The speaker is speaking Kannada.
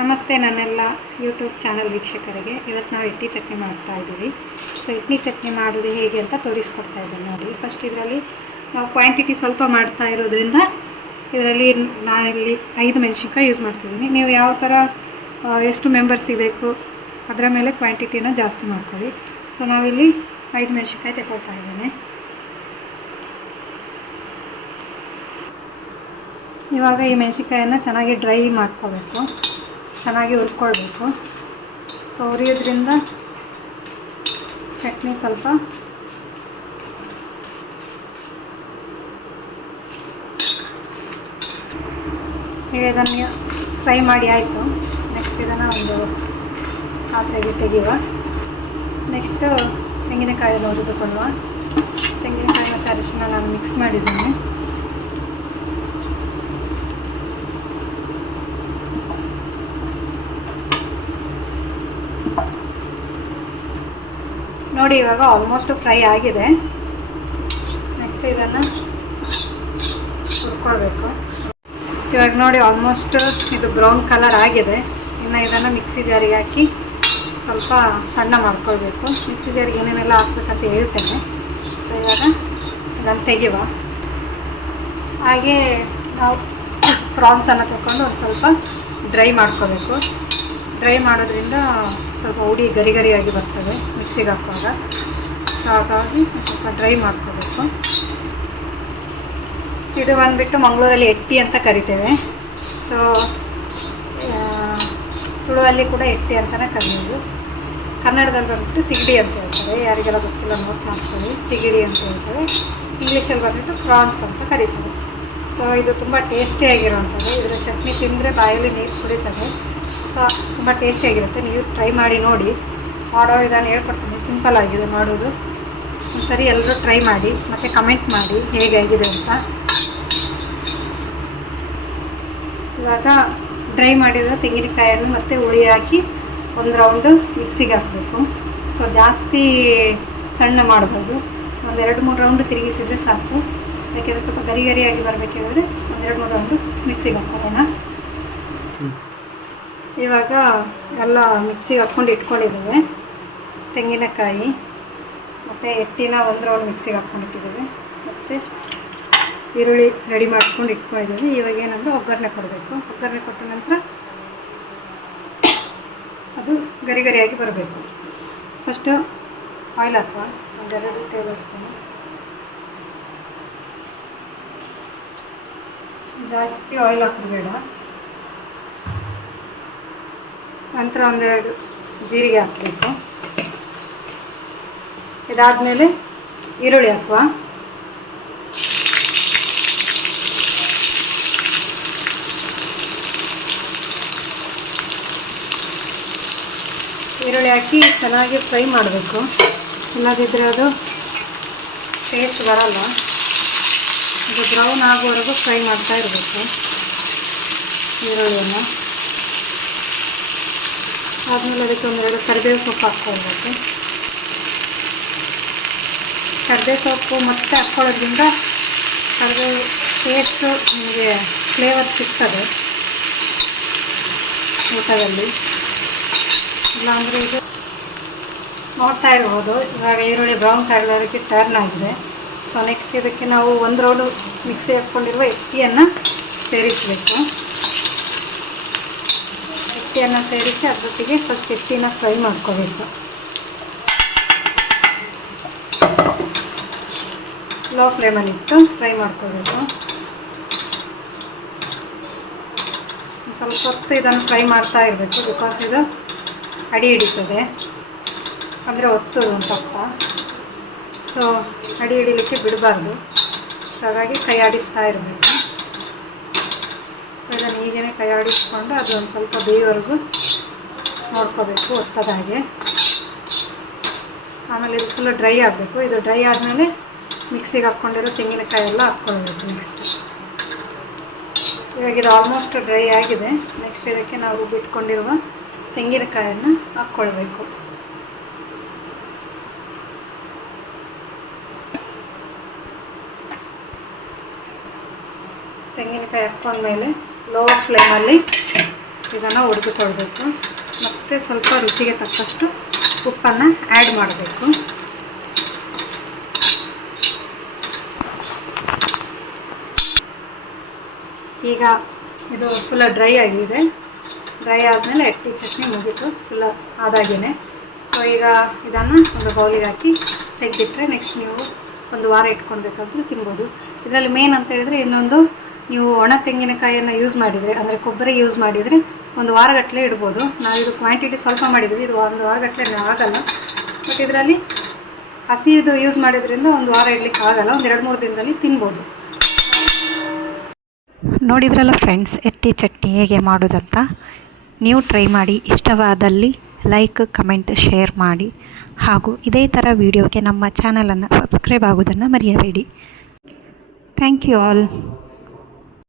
ನಮಸ್ತೆ ನನ್ನೆಲ್ಲ ಯೂಟ್ಯೂಬ್ ಚಾನಲ್ ವೀಕ್ಷಕರಿಗೆ. ಇವತ್ತು ನಾವು ಇಡ್ಲಿ ಚಟ್ನಿ ಮಾಡ್ತಾಯಿದ್ದೀವಿ. ಸೊ ಇಡ್ಲಿ ಚಟ್ನಿ ಮಾಡೋದು ಹೇಗೆ ಅಂತ ತೋರಿಸ್ಕೊಡ್ತಾ ಇದ್ದೀನಿ ನೋಡಿ. ಫಸ್ಟ್ ಇದರಲ್ಲಿ ನಾವು ಕ್ವಾಂಟಿಟಿ ಸ್ವಲ್ಪ ಮಾಡ್ತಾ ಇರೋದ್ರಿಂದ ಇದರಲ್ಲಿ ನಾನಿಲ್ಲಿ 5 ಮೆಣಸಿನ್ಕಾಯಿ ಯೂಸ್ ಮಾಡ್ತಿದ್ದೀನಿ. ನೀವು ಯಾವ ಥರ ಎಷ್ಟು ಮೆಂಬರ್ಸಿಗೆ ಬೇಕು ಅದರ ಮೇಲೆ ಕ್ವಾಂಟಿಟಿನ ಜಾಸ್ತಿ ಮಾಡ್ಕೊಳ್ಳಿ. ಸೊ ನಾವಿಲ್ಲಿ 5 ಮೆಣಸಿನ್ಕಾಯಿ ತಗೊಳ್ತಾ ಇದ್ದೇನೆ. ಇವಾಗ ಈ ಮೆಣಸಿನ್ಕಾಯನ್ನು ಚೆನ್ನಾಗಿ ಡ್ರೈ ಮಾಡ್ಕೋಬೇಕು, ಚೆನ್ನಾಗಿ ಹುರ್ಕೊಳ್ಬೇಕು. ಸೊ ಹುರಿಯೋದ್ರಿಂದ ಚಟ್ನಿ ಸ್ವಲ್ಪ ಈಗ ಇದನ್ನು ಫ್ರೈ ಮಾಡಿ ಆಯಿತು. ನೆಕ್ಸ್ಟ್ ಇದನ್ನು ಒಂದು ಪಾತ್ರೆಗೆ ತೆಗೆಯುವ. ನೆಕ್ಸ್ಟು ತೆಂಗಿನಕಾಯನ್ನು ಹುರಿದುಕೊಳ್ಳುವ. ತೆಂಗಿನಕಾಯಿ ಮತ್ತು ಅರಿಶಿನ ನಾನು ಮಿಕ್ಸ್ ಮಾಡಿದ್ದೀನಿ. ನೋಡಿ ಇವಾಗ ಆಲ್ಮೋಸ್ಟ್ ಫ್ರೈ ಆಗಿದೆ. ನೆಕ್ಸ್ಟ್ ಇದನ್ನು ಹುರ್ಕೊಳ್ಬೇಕು. ಇವಾಗ ನೋಡಿ ಆಲ್ಮೋಸ್ಟ್ ಇದು ಬ್ರೌನ್ ಕಲರ್ ಆಗಿದೆ. ಇನ್ನು ಇದನ್ನು ಮಿಕ್ಸಿ ಜಾರಿಗೆ ಹಾಕಿ ಸ್ವಲ್ಪ ಸಣ್ಣ ಮಾಡ್ಕೊಳ್ಬೇಕು. ಮಿಕ್ಸಿ ಜಾರಿಗೆ ಏನೇನೆಲ್ಲ ಹಾಕ್ಬೇಕಂತ ಹೇಳ್ತೇನೆ. ಸೊ ಇವಾಗ ಇದನ್ನು ತೆಗೆಯುವ. ಹಾಗೆ ನಾವು ಪ್ರಾನ್ಸನ್ನು ತಗೊಂಡು ಒಂದು ಸ್ವಲ್ಪ ಡ್ರೈ ಮಾಡ್ಕೋಬೇಕು. ಡ್ರೈ ಮಾಡೋದ್ರಿಂದ ಸ್ವಲ್ಪ ಹುಡಿ ಗರಿ ಗರಿಯಾಗಿ ಬರ್ತದೆ ಮಿಕ್ಸಿಗೆ ಹಾಕುವಾಗ. ಸೊ ಹಾಗಾಗಿ ಸ್ವಲ್ಪ ಡ್ರೈ ಮಾಡ್ಕೋಬೇಕು. ಇದು ಬಂದುಬಿಟ್ಟು ಮಂಗಳೂರಲ್ಲಿ ಎಟ್ಟಿ ಅಂತ ಕರಿತೇವೆ. ಸೊ ತುಳುವಲ್ಲಿ ಕೂಡ ಎಟ್ಟಿ ಅಂತಲೇ ಕರೆಯೋದು. ಕನ್ನಡದಲ್ಲಿ ಬಂದುಬಿಟ್ಟು ಸಿಗಡಿ ಅಂತ ಹೇಳ್ತಾರೆ. ಯಾರಿಗೆಲ್ಲ ಗೊತ್ತಿಲ್ಲ ನೋಟ್ ಮಾಡ್ಕೊಳ್ಳಿ. ಸಿಗಡಿ ಅಂತ ಹೇಳ್ತಾರೆ. ಇಂಗ್ಲೀಷಲ್ಲಿ ಬಂದುಬಿಟ್ಟು ಪ್ರಾನ್ಸ್ ಅಂತ ಕರೀತಾರೆ. ಸೊ ಇದು ತುಂಬ ಟೇಸ್ಟಿಯಾಗಿರುವಂಥದ್ದು. ಇದರ ಚಟ್ನಿ ತಿಂದರೆ ಬಾಯಲ್ಲಿ ನೀರು ಕುಡಿತದೆ. ಸೊ ತುಂಬ ಟೇಸ್ಟಿಯಾಗಿರುತ್ತೆ. ನೀವು ಟ್ರೈ ಮಾಡಿ ನೋಡಿ. ಮಾಡೋ ವಿಧಾನ ಹೇಳ್ಕೊಡ್ತೀನಿ. ಸಿಂಪಲ್ ಆಗಿದೆ ಮಾಡೋದು. ಸರಿ, ಎಲ್ಲರೂ ಟ್ರೈ ಮಾಡಿ ಮತ್ತು ಕಮೆಂಟ್ ಮಾಡಿ ಹೇಗಾಗಿದೆ ಅಂತ. ಇವಾಗ ಡ್ರೈ ಮಾಡಿದರೆ ತೆಂಗಿನಕಾಯನ್ನು ಮತ್ತು ಹುಳಿ ಹಾಕಿ ಒಂದು ರೌಂಡು ಮಿಕ್ಸಿಗೆ ಹಾಕಬೇಕು. ಸೊ ಜಾಸ್ತಿ ಸಣ್ಣ ಮಾಡಬಾರ್ದು. ಒಂದು 2-3 ರೌಂಡು ತಿರುಗಿಸಿದರೆ ಸಾಕು. ಯಾಕೆಂದರೆ ಸ್ವಲ್ಪ ಗರಿ ಗರಿಯಾಗಿ ಬರಬೇಕು ಹೇಳಿದ್ರೆ ಒಂದು 2-3 ರೌಂಡು ಮಿಕ್ಸಿಗೆ ಹಾಕ್ಕೊಳ್ಳೋಣ. ಇವಾಗ ಎಲ್ಲ ಮಿಕ್ಸಿಗೆ ಹಾಕ್ಕೊಂಡು ಇಟ್ಕೊಂಡಿದ್ದೇವೆ. ತೆಂಗಿನಕಾಯಿ ಮತ್ತು ಎಟ್ಟಿನ 1 ರೌಂಡ್ ಮಿಕ್ಸಿಗೆ ಹಾಕ್ಕೊಂಡಿಟ್ಟಿದ್ದೇವೆ. ಮತ್ತು ಈರುಳ್ಳಿ ರೆಡಿ ಮಾಡ್ಕೊಂಡು ಇಟ್ಕೊಂಡಿದ್ದೀವಿ. ಇವಾಗ ಏನಂದರೆ ಒಗ್ಗರಣೆ ಕೊಡಬೇಕು. ಒಗ್ಗರಣೆ ಕೊಟ್ಟ ನಂತರ ಅದು ಗರಿ ಗರಿಯಾಗಿ ಬರಬೇಕು. ಫಸ್ಟು ಆಯಿಲ್ ಹಾಕುವ. 1-2 ಟೇಬಲ್ ಸ್ಪೂನು. ಜಾಸ್ತಿ ಆಯಿಲ್ ಹಾಕೋಬೇಡ. ನಂತರ 1-2 ಜೀರಿಗೆ ಹಾಕಬೇಕು. ಇದಾದಮೇಲೆ ಈರುಳ್ಳಿ ಹಾಕುವ. ಈರುಳ್ಳಿ ಹಾಕಿ ಚೆನ್ನಾಗಿ ಫ್ರೈ ಮಾಡಬೇಕು. ಇಲ್ಲದಿದ್ದರೆ ಅದು ಟೇಸ್ಟ್ ಬರಲ್ಲ. ಅದು ಬ್ರೌನ್ ಆಗೋವರೆಗೂ ಫ್ರೈ ಮಾಡ್ತಾ ಇರಬೇಕು ಈರುಳ್ಳಿಯನ್ನು. ಆದಮೇಲೆ ಅದಕ್ಕೆ 1-2 ಕರಿಬೇವು ಸೊಪ್ಪು ಹಾಕ್ಕೊಳ್ಬೇಕು. ಕರಿಬೇವು ಸೊಪ್ಪು ಮತ್ತೆ ಹಾಕ್ಕೊಳ್ಳೋದ್ರಿಂದ ಕರಿಬೇವು ಟೇಸ್ಟು ನಿಮಗೆ ಫ್ಲೇವರ್ ಸಿಗ್ತದೆ ಊಟದಲ್ಲಿ. ಇಲ್ಲಾಂದರೆ ಇದು ನೋಡ್ತಾ ಇರ್ಬೋದು. ಇವಾಗ ಈರುಳ್ಳಿ ಬ್ರೌನ್ ಕಲರ್ಗೆ ಟರ್ನ್ ಆಗಿದೆ. ಸೊ ನೆಕ್ಸ್ಟ್ ಇದಕ್ಕೆ ನಾವು 1 ರೌಂಡು ಮಿಕ್ಸಿ ಹಾಕ್ಕೊಂಡಿರುವ ಎಟ್ಟಿಯನ್ನು ಸೇರಿಸಬೇಕು. ಎಟ್ಟಿಯನ್ನು ಸೇರಿಸಿ ಅದರೊಟ್ಟಿಗೆ ಫಸ್ಟ್ ಎಟ್ಟಿನ ಫ್ರೈ ಮಾಡ್ಕೋಬೇಕು. ಲೋ ಫ್ಲೇಮಲ್ಲಿ ಇಟ್ಟು ಫ್ರೈ ಮಾಡ್ಕೋಬೇಕು. ಸ್ವಲ್ಪ ಹೊತ್ತು ಇದನ್ನು ಫ್ರೈ ಮಾಡ್ತಾ ಇರಬೇಕು. ಬಿಕಾಸ್ ಇದು ಅಡಿ ಹಿಡಿತದೆ, ಅಂದರೆ ಒತ್ತದು ಒಂದು ಸ್ವಲ್ಪ. ಸೊ ಅಡಿ ಹಿಡಿಲಿಕ್ಕೆ ಬಿಡಬಾರ್ದು. ಸೊ ಹಾಗಾಗಿ ಕೈ ಆಡಿಸ್ತಾ ಇರಬೇಕು. ಸೊ ಇದನ್ನು ಹೀಗೇ ಕೈ ಆಡಿಸ್ಕೊಂಡು ಅದು ಒಂದು ಸ್ವಲ್ಪ ಬೇಯೋವರೆಗೂ ನೋಡ್ಕೋಬೇಕು, ಒತ್ತದ ಹಾಗೆ. ಆಮೇಲೆ ಇದು ಫುಲ್ಲು ಡ್ರೈ ಆಗಬೇಕು. ಇದು ಡ್ರೈ ಆದಮೇಲೆ ಮಿಕ್ಸಿಗೆ ಹಾಕ್ಕೊಂಡಿರೋ ತೆಂಗಿನಕಾಯಿ ಎಲ್ಲ ಹಾಕ್ಕೊಳ್ಬೇಕು. ನೆಕ್ಸ್ಟ್ ಇವಾಗ ಇದು ಆಲ್ಮೋಸ್ಟ್ ಡ್ರೈ ಆಗಿದೆ. ನೆಕ್ಸ್ಟ್ ಇದಕ್ಕೆ ನಾವು ರುಬ್ಬಿಟ್ಕೊಂಡಿರುವ ತೆಂಗಿನಕಾಯನ್ನು ಹಾಕ್ಕೊಳ್ಬೇಕು. ತೆಂಗಿನಕಾಯಿ ಹಾಕ್ಕೊಂಡ್ಮೇಲೆ ಲೋ ಫ್ಲೇಮಲ್ಲಿ ಇದನ್ನು ಹುರಿದು ತೊಳಬೇಕು. ಮತ್ತು ಸ್ವಲ್ಪ ರುಚಿಗೆ ತಕ್ಕಷ್ಟು ಉಪ್ಪನ್ನು ಆ್ಯಡ್ ಮಾಡಬೇಕು. ಈಗ ಇದು ಫುಲ್ಲ ಡ್ರೈ ಆಗಿದೆ. ಡ್ರೈ ಆದಮೇಲೆ ಎಟ್ಟಿ ಚಟ್ನಿ ಮುಗೀತು, ಫುಲ್ಲ ಆದಾಗೇ. ಸೊ ಈಗ ಇದನ್ನು ಒಂದು ಬೌಲಿಗೆ ಹಾಕಿ ತೆಗೆದಿಟ್ಟರೆ ನೆಕ್ಸ್ಟ್ ನೀವು ಒಂದು ವಾರ ಇಟ್ಕೊಳ್ಬೇಕಾದ್ರೂ ತಿನ್ಬೋದು. ಇದರಲ್ಲಿ ಮೇನ್ ಅಂತ ಹೇಳಿದರೆ ಇನ್ನೊಂದು, ನೀವು ಒಣ ತೆಂಗಿನಕಾಯಿಯನ್ನು ಯೂಸ್ ಮಾಡಿದರೆ, ಅಂದರೆ ಕೊಬ್ಬರಿ ಯೂಸ್ ಮಾಡಿದರೆ ಒಂದು ವಾರಗಟ್ಟಲೆ ಇಡ್ಬೋದು. ನಾವಿದು ಕ್ವಾಂಟಿಟಿ ಸ್ವಲ್ಪ ಮಾಡಿದ್ವಿ, ಇದು ಒಂದು ವಾರಗಟ್ಟಲೆ ಆಗಲ್ಲ. ಬಟ್ ಇದರಲ್ಲಿ ಹಸಿದು ಯೂಸ್ ಮಾಡಿದ್ರಿಂದ ಒಂದು ವಾರ ಇಡ್ಲಿಕ್ಕೆ ಆಗಲ್ಲ, ಒಂದು 2-3 ದಿನದಲ್ಲಿ ತಿನ್ಬೋದು. ನೋಡಿದ್ರಲ್ಲ ಫ್ರೆಂಡ್ಸ್, ಎಟ್ಟಿ ಚಟ್ನಿ ಹೇಗೆ ಮಾಡೋದಂತ. ನೀವು ಟ್ರೈ ಮಾಡಿ, ಇಷ್ಟವಾದಲ್ಲಿ ಲೈಕ್, ಕಮೆಂಟ್, ಶೇರ್ ಮಾಡಿ. ಹಾಗೂ ಇದೇ ಥರ ವೀಡಿಯೋಗೆ ನಮ್ಮ ಚಾನಲನ್ನು ಸಬ್ಸ್ಕ್ರೈಬ್ ಆಗೋದನ್ನು ಮರೆಯಬೇಡಿ. Thank you all.